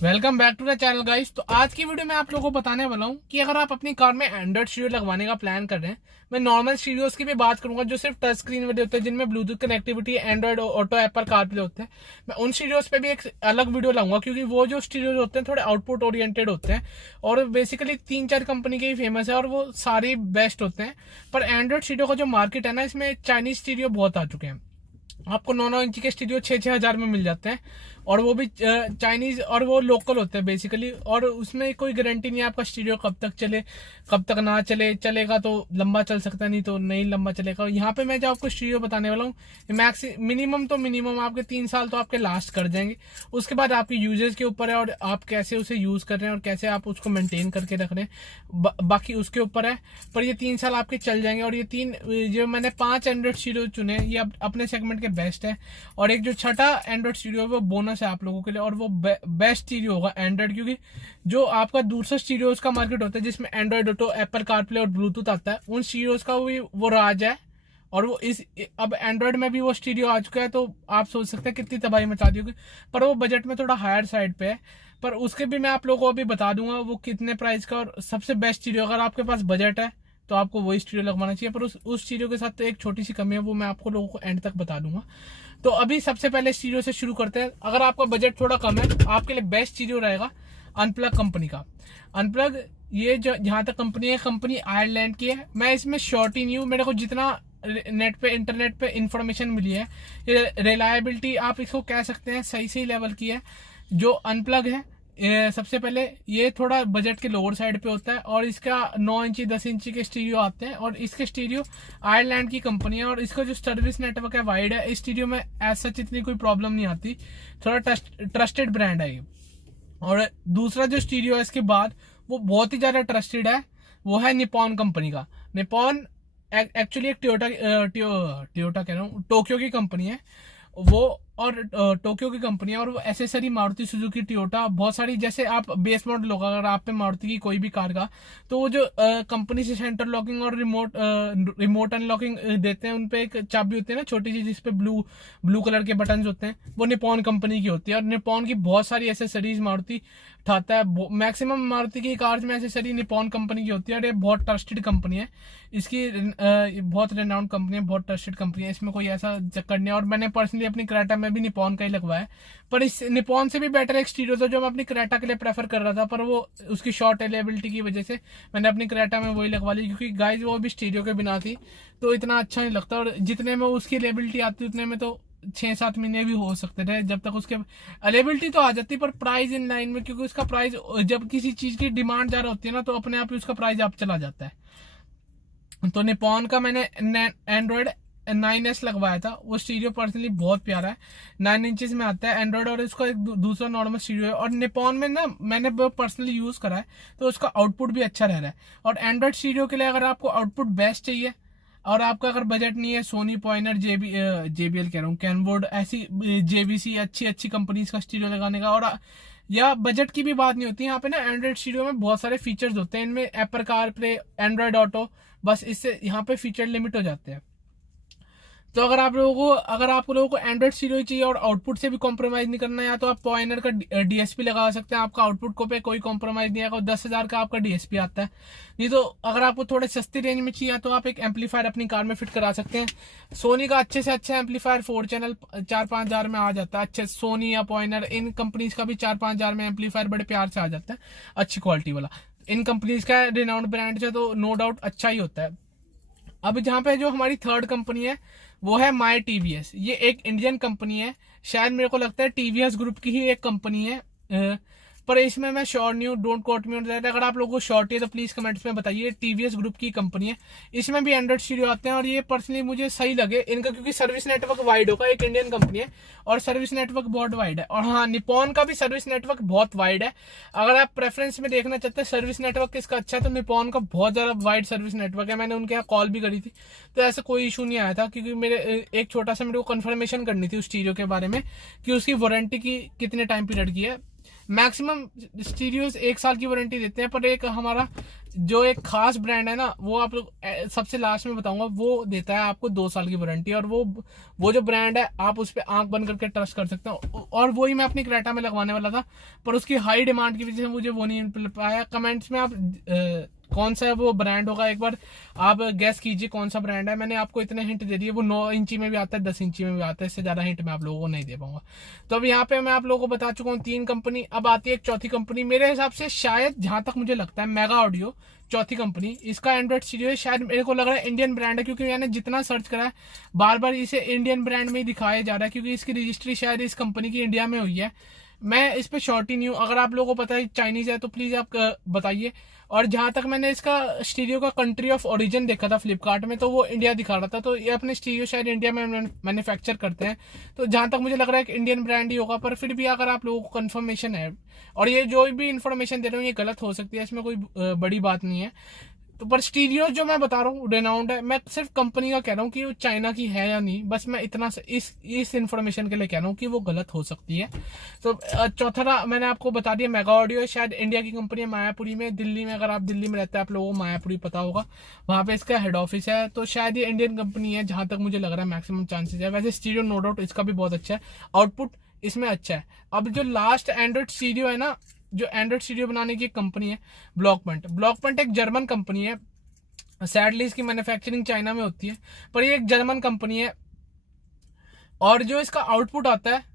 Welcome back to the channel guys. तो आज की वीडियो में आप लोगों को बताने वाला हूँ कि अगर आप अपनी कार में एंड्रॉइड स्टीरियो लगवाने का प्लान कर रहे हैं, मैं नॉर्मल स्टीरियोज की भी बात करूंगा जो सिर्फ टच स्क्रीन वाले होते हैं, जिनमें Bluetooth connectivity Android auto Apple CarPlay होते हैं। मैं उन स्टीरियोज पे भी एक अलग वीडियो लाऊंगा, क्योंकि वो जो स्टीरियोज होते हैं थोड़े आउटपुट ओरिएंटेड होते हैं और बेसिकली 3-4 कंपनी के ही फेमस है और वो सारे बेस्ट होते हैं। पर एंड्रॉइड स्टीरियो का जो मार्केट है ना, इसमें चाइनीज स्टीरियो बहुत आ चुके हैं। आपको 9-9 इंच के स्टीरियो 6-6 हजार में मिल जाते हैं, और वो भी चाइनीज, और वो लोकल होते हैं बेसिकली। और उसमें कोई गारंटी नहीं है आपका स्टीरियो कब तक चले कब तक ना चले। चलेगा तो लंबा चल सकता है, नहीं तो नहीं लंबा चलेगा। यहाँ पे मैं जो आपको स्टीरियो बताने वाला हूँ, मिनिमम आपके 3 साल तो आपके लास्ट कर जाएंगे। उसके बाद आपके यूजेस के ऊपर है और आप कैसे उसे यूज कर रहे हैं और कैसे आप उसको मेंटेन करके रख रहे हैं, बाकी उसके ऊपर है। पर ये 3 साल आपके चल जाएंगे। और ये जो मैंने 5 एंड्रॉइड स्टीरियो चुने, ये अपने सेगमेंट के बेस्ट है। और एक जो छठा एंड्रॉइड स्टीरियो है वो बोनस है आप लोगों के लिए, और वो बेस्ट स्टीरियो होगा एंड्रॉइड, क्योंकि जो आपका दूसरा स्टीरियोज का मार्केट होता है जिसमें एंड्रॉइड ऑटो एप्पल कारप्ले और ब्लूटूथ आता है, उन स्टीरियोज का वो राज है। और वो अब एंड्रॉइड में भी वो स्टीरियो आ चुका है, तो आप सोच सकते हैं कितनी तबाही मचा दी होगी। पर वो बजट में थोड़ा हायर साइड पे है, पर उसके भी मैं आप लोगों को अभी बता दूंगा वो कितने प्राइस का। और सबसे बेस्ट स्टीरियो, अगर आपके पास बजट है तो आपको वही स्टीरियो लगवाना चाहिए। पर उस स्टीरियो के साथ तो एक छोटी सी कमी है, वो मैं आपको लोगों को एंड तक बता दूंगा। तो अभी सबसे पहले स्टीरियो से शुरू करते हैं। अगर आपका बजट थोड़ा कम है, आपके लिए बेस्ट स्टीरियो रहेगा अनप्लग कंपनी का। अनप्लग, ये जो जहां तक कंपनी है, कंपनी आयरलैंड की है। मैं इसमें शॉर्ट ही नहीं हूँ, मेरे को जितना नेट पे इंटरनेट पे इंफॉर्मेशन मिली है, ये रिलायबिलिटी आप इसको कह सकते हैं सही लेवल की है। जो अनप्लग है, सबसे पहले ये थोड़ा बजट के लोअर साइड पे होता है, और इसका 9 इंची 10 इंची के स्टीरियो आते हैं। और इसके स्टीरियो आयरलैंड की कंपनी है, और इसका जो सर्विस नेटवर्क है वाइड है। इस स्टीरियो में एज सच इतनी कोई प्रॉब्लम नहीं आती, थोड़ा ट्रस्टेड ब्रांड है ये। और दूसरा जो स्टीरियो है इसके बाद, वो बहुत ही ज्यादा ट्रस्टेड है, वो है निपॉन कंपनी का। निपॉन एक्चुअली एक टोयोटा कह रहा हूँ, टोक्यो की कंपनी है वो। और टोक्यो की कंपनी है, और वो एसेसरी मारुति सुजुकी टोयोटा बहुत सारी, जैसे आप बेस मॉडल होगा अगर आप पे मारुति की कोई भी कार का, तो वो जो कंपनी से सेंटर लॉकिंग और रिमोट अनलॉकिंग देते हैं, उनपे एक चाबी होती है ना छोटी सी, जिसपे ब्लू कलर के बटन होते हैं, वो निपॉन कंपनी की होती है। और निपॉन की बहुत सारी एसेसरीज मारुति उठाता है। मैक्सिमम मारुति की कार्स में एसेसरी निपॉन कंपनी की होती है, और ये बहुत ट्रस्टेड कंपनी है। इसकी बहुत रेनाउंड कंपनी है, बहुत ट्रस्टेड कंपनी है, इसमें कोई ऐसा चक्कर नहीं है। और मैंने पर्सनली अपनी क्रेटा में भी निपॉन का ही लगवाया, पर इस निपॉन से भी बेटर एक स्टीरियो था जो मैं अपनी क्रेटा के लिए प्रेफर कर रहा था, पर वो उसकी शॉर्ट अवेलेबिलिटी की वजह से मैंने अपनी क्रेटा में वही लगवा ली, क्योंकि गाइस वो भी स्टीरियो के बिना थी तो इतना अच्छा नहीं लगता। और जितने में उसकी अवेलेबिलिटी आती उतने में तो 6-7 महीने भी हो सकते थे, जब तक उसके अवेलेबिलिटी तो आ जाती, पर प्राइस इन लाइन में, क्योंकि उसका प्राइस, जब किसी चीज की डिमांड ज्यादा होती है ना, तो अपने आप ही उसका प्राइस आप चला जाता है। तो निपॉन का मैंने एंड्रॉइड 9S लगवाया था, वो स्टीरियो पर्सनली बहुत प्यारा है। 9 इंचेस में आता है एंड्रॉइड, और इसका एक दूसरा नॉर्मल स्टीरियो है। और निपॉन में ना मैंने पर्सनली यूज करा है, तो उसका आउटपुट भी अच्छा रह रहा है। और एंड्रॉइड स्टीरियो के लिए अगर आपको आउटपुट बेस्ट चाहिए, और आपका अगर बजट नहीं है, सोनी, पॉइनर, JBL कह रहा हूँ, कैनवोर्ड, ऐसी JVC अच्छी कंपनीज का स्टीरियो लगाने का, और या बजट की भी बात नहीं होती यहाँ पे ना। एंड्रॉइड स्टीरियो में बहुत सारे फीचर्स होते हैं, इनमें एप्पल कारप्ले, एंड्रॉइड ऑटो, बस इससे यहाँ पे फीचर लिमिट हो जाते हैं। तो अगर आप लोगों को एंड्रॉइड स्टीरियो चाहिए और आउटपुट से भी कॉम्प्रोमाइज नहीं करना है, या तो आप पॉइनर का DSP लगा सकते हैं, आपका आउटपुट को पे कोई कॉम्प्रोमाइज नहीं आएगा। 10,000 का आपका DSP आता है। नहीं तो अगर आपको थोड़े सस्ती रेंज में चाहिए, तो आप एक एम्पलीफायर अपनी कार में फिट करा सकते हैं। सोनी का अच्छे से अच्छा एम्पलीफायर 4 चैनल 4-5 हजार में आ जाता है। अच्छे सोनी या पॉइनर, इन कंपनीज का भी 4-5 हजार में एम्पलीफायर बड़े प्यार से आ जाता है, अच्छी क्वालिटी वाला। इन कंपनीज का रिनाउंड ब्रांड है, तो नो डाउट अच्छा ही होता है। अब जहाँ पे जो हमारी थर्ड कंपनी है, वो है माई TVS। ये एक इंडियन कंपनी है, शायद मेरे को लगता है TVS ग्रुप की ही एक कंपनी है, पर इसमें मैं श्योर नहीं हूँ, don't quote me on that. अगर आप लोगों को श्योरिटी है तो प्लीज कमेंट्स में बताइए। TVS ग्रुप की कंपनी है, इसमें भी एंड्रॉइड स्टीरियो आते हैं, और ये पर्सनली मुझे सही लगे इनका, क्योंकि सर्विस नेटवर्क वाइड होगा। एक इंडियन कंपनी है और सर्विस नेटवर्क बहुत वाइड है। और हाँ, निपॉन का भी सर्विस नेटवर्क बहुत वाइड है। अगर आप प्रेफरेंस में देखना चाहते हैं सर्विस नेटवर्क किसका अच्छा है, तो निपॉन का बहुत ज्यादा वाइड सर्विस नेटवर्क है। मैंने उनके यहाँ कॉल भी करी थी, तो ऐसा कोई इशू नहीं आया था, क्योंकि मेरे एक छोटा सा मेरे को कंफर्मेशन करनी थी उस स्टीरियो के बारे में, कि उसकी वारंटी की कितने टाइम पीरियड की है। मैक्सिमम स्टीरियोज 1 साल की वारंटी देते हैं, पर एक हमारा जो एक खास ब्रांड है ना, वो आप लोग सबसे लास्ट में बताऊंगा, वो देता है आपको 2 साल की वारंटी। और वो जो ब्रांड है आप उस पर आंख बंद करके ट्रस्ट कर सकते हो। और वही मैं अपनी क्रेटा में लगवाने वाला था, पर उसकी हाई डिमांड की वजह से मुझे वो नहीं मिल पाया। कमेंट्स में आप कौन सा वो ब्रांड होगा एक बार आप गैस कीजिए कौन सा ब्रांड है। मैंने आपको इतने हिंट दे दिए, वो 9 इंची में भी आता है, 10 इंची में भी आता है, इससे ज्यादा हिंट मैं आप लोगों को नहीं दे पाऊंगा। तो अब यहाँ पे मैं आप लोगों को बता चुका हूँ 3 कंपनी। अब आती है एक चौथी कंपनी, मेरे हिसाब से शायद जहां तक मुझे लगता है मेगा ऑडियो चौथी कंपनी। इसका एंड्रॉइड स्टूडियो है, शायद मेरे को लग रहा है इंडियन ब्रांड है, क्योंकि मैंने जितना सर्च करा है बार बार इसे इंडियन ब्रांड में ही दिखाया जा रहा है, क्योंकि इसकी रजिस्ट्री शायद इस कंपनी की इंडिया में हुई है। मैं इस पे शॉर्ट ही नहीं हूँ, अगर आप लोगों को पता है चाइनीज है तो प्लीज आप बताइए। और जहां तक मैंने इसका स्टीरियो का कंट्री ऑफ ओरिजिन देखा था फ्लिपकार्ट में, तो वो इंडिया दिखा रहा था, तो ये अपने स्टीरियो शायद इंडिया में मैन्युफैक्चर करते हैं। तो जहां तक मुझे लग रहा है कि इंडियन ब्रांड ही होगा, पर फिर भी अगर आप लोगों को कंफर्मेशन है, और ये जो भी इन्फॉर्मेशन दे रहा हूँ ये गलत हो सकती है, इसमें कोई बड़ी बात नहीं है। तो पर स्टीरियो जो मैं बता रहा हूँ रेनाउंड है, मैं सिर्फ कंपनी का कह रहा हूँ कि वो चाइना की है या नहीं, बस मैं इतना इस इन्फॉर्मेशन के लिए कह रहा हूँ कि वो गलत हो सकती है। तो चौथा मैंने आपको बता दिया मेगा ऑडियो, शायद इंडिया की कंपनी है, मायापुरी में, दिल्ली में। अगर आप दिल्ली में रहते हैं आप लोगों को मायापुरी पता होगा, वहां पे इसका हेड ऑफिस है, तो शायद ये इंडियन कंपनी है जहां तक मुझे लग रहा है, मैक्सिमम चांसेस है। वैसे स्टीरियो नो डाउट इसका भी बहुत अच्छा है, आउटपुट इसमें अच्छा है। अब जो लास्ट एंड्रॉइड स्टीरियो है ना, जो एंड्रॉइड स्टूडियो बनाने की एक कंपनी है ब्लॉकपॉइंट एक जर्मन कंपनी है। सैडली इसकी मैन्युफैक्चरिंग चाइना में होती है, पर ये एक जर्मन कंपनी है। और जो इसका आउटपुट आता है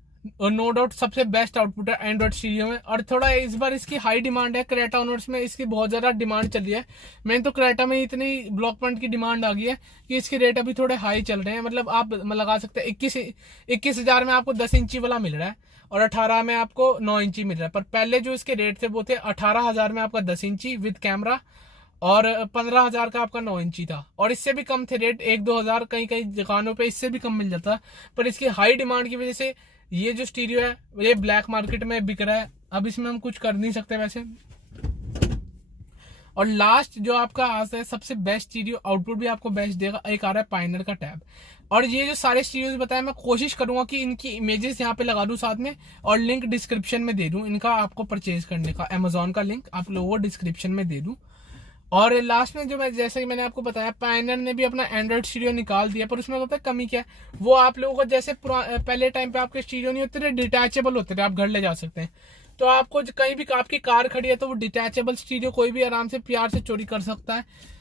नो डाउट सबसे बेस्ट आउटपुट है एंड्रॉइड स्टूडियो में। और थोड़ा इस बार इसकी हाई डिमांड है, क्रेटा ऑनवर्ड्स में इसकी बहुत ज्यादा डिमांड चल रही है। मैंने तो क्रेटा में इतनी ब्लॉकपॉइंट की डिमांड आ गई है कि इसके रेट अभी थोड़े हाई चल रहे हैं। मतलब आप लगा सकते हैं 21,000 में आपको 10 इंची वाला मिल रहा है, और 18 में आपको 9 इंची मिल रहा है। पर पहले जो इसके रेट थे वो थे 18,000 में आपका 10 इंची विद कैमरा, और 15,000 का आपका 9 इंची था। और इससे भी कम थे रेट, 1-2 हजार कई कई दुकानों पे इससे भी कम मिल जाता। पर इसकी हाई डिमांड की वजह से ये जो स्टीरियो है ये ब्लैक मार्केट में बिक रहा है। अब इसमें हम कुछ कर नहीं सकते वैसे। और लास्ट जो आपका आता है सबसे बेस्ट स्टीरियो, आउटपुट भी आपको बेस्ट देगा, एक आ रहा है पायनर का टैब। और ये जो सारे स्टीरियोज बताए मैं कोशिश करूंगा कि इनकी इमेजेस यहाँ पे लगा दूं साथ में, और लिंक डिस्क्रिप्शन में दे दूं इनका, आपको परचेज करने का अमेजोन का लिंक आप लोगों को डिस्क्रिप्शन में दे दूं। और लास्ट में जो मैं जैसे कि मैंने आपको बताया पायनर ने भी अपना एंड्रॉइड स्टीरियो निकाल दिया, पर उसमें होता है कमी क्या है, वो आप लोगों को जैसे पहले टाइम पे आपके स्टीरियो नहीं होते थे, डिटैचेबल होते थे, आप घर ले जा सकते हैं। तो आपको कहीं भी आपकी कार खड़ी है तो वो डिटैचेबल स्टीरियो कोई भी आराम से प्यार से चोरी कर सकता है।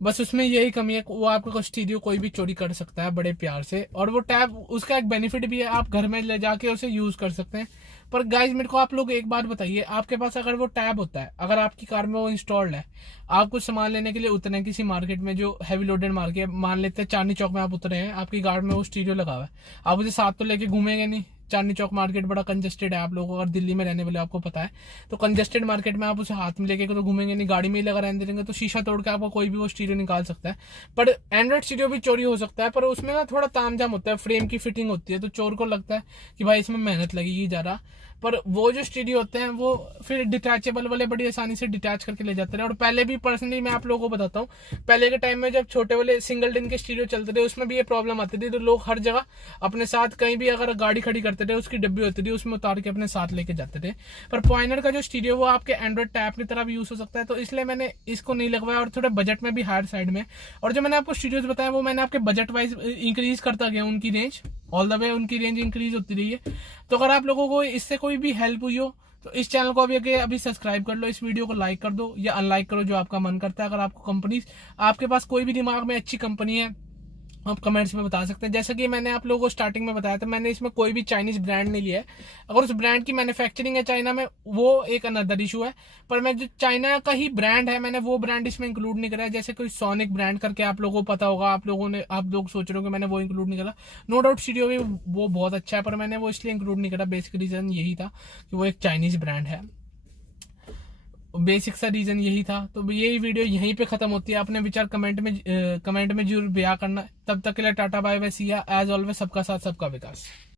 बस उसमें यही कमी है, वो आपका स्टीरियो कोई भी चोरी कर सकता है बड़े प्यार से। और वो टैब उसका एक बेनिफिट भी है, आप घर में ले जाके उसे यूज कर सकते हैं। पर गाइज मेरे को आप लोग एक बात बताइए, आपके पास अगर वो टैब होता है, अगर आपकी कार में वो इंस्टॉल्ड है, आप कुछ सामान लेने के लिए उतरे हैं किसी मार्केट में जो हैवी लोडेड मार्केट, मान लेते हैं चांदनी चौक में आप उतरे हैं, आपकी गाड़ी में वो स्टीरियो लगा हुआ है, आप उसे साथ तो लेके घूमेंगे नहीं। चांदनी चौक मार्केट बड़ा कंजेस्टेड है, आप लोगों को अगर दिल्ली में रहने वाले आपको पता है, तो कंजेस्टेड मार्केट में आप उसे हाथ में लेके तो घूमेंगे नहीं, गाड़ी में ही लगा रहने देंगे तो शीशा तोड़ के आपको कोई भी वो स्टीरियो निकाल सकता है। पर एंड्रॉइड स्टीरियो भी चोरी हो सकता है, पर उसमें ना थोड़ा तामझाम होता है, फ्रेम की फिटिंग होती है, तो चोर को लगता है कि भाई इसमें मेहनत लगेगी ज्यादा। पर वो जो स्टीरियो होते हैं वो फिर डिटैचेबल वाले बड़ी आसानी से डिटैच करके ले जाते हैं। और पहले भी पर्सनली मैं आप लोगों को बताता हूँ, पहले के टाइम में जब छोटे वाले सिंगल डिन के स्टीरियो चलते थे उसमें भी ये प्रॉब्लम आती थी, तो लोग हर जगह अपने साथ कहीं भी अगर गाड़ी खड़ी करते थे उसकी डब्बी होती थी उसमें उतार के अपने साथ लेके जाते थे। पर पॉइंटर का जो स्टीरियो वो आपके एंड्रॉइड टैब की तरह भी यूज हो सकता है, तो इसलिए मैंने इसको नहीं लगवाया, और थोड़े बजट में भी हायर साइड में। और जो मैंने आपको स्टीरियोज बताया वो मैंने आपके बजट वाइज इंक्रीज करता गया, उनकी रेंज ऑल द वे उनकी रेंज इंक्रीज होती रही है। तो अगर आप लोगों को इससे कोई भी हेल्प हुई हो तो इस चैनल को अभी सब्सक्राइब कर लो, इस वीडियो को लाइक कर दो या अनलाइक करो जो आपका मन करता है। अगर आपको कंपनी, आपके पास कोई भी दिमाग में अच्छी कंपनी है आप कमेंट्स में बता सकते हैं। जैसा कि मैंने आप लोगों को स्टार्टिंग में बताया था, मैंने इसमें कोई भी चाइनीज ब्रांड नहीं लिया है। अगर उस ब्रांड की मैन्युफैक्चरिंग है चाइना में वो एक अनदर इशू है, पर मैं जो चाइना का ही ब्रांड है मैंने वो ब्रांड इसमें इंक्लूड नहीं करा है। जैसे कोई सोनिक ब्रांड करके आप लोगों को पता होगा, आप लोग सोच रहे हो कि मैंने वो इंक्लूड नहीं करा। नो डाउट स्टूडियो भी वो बहुत अच्छा है, पर मैंने वो इसलिए इंक्लूड नहीं करा, बेसिक रीजन यही था कि वो एक चाइनीज ब्रांड है, बेसिक सा रीजन यही था। तो यही वीडियो यहीं पे खत्म होती है। अपने विचार कमेंट में जरूर बयां करना। तब तक के लिए टाटा बाय बाय, सी या, एज ऑलवेज सबका साथ सबका विकास।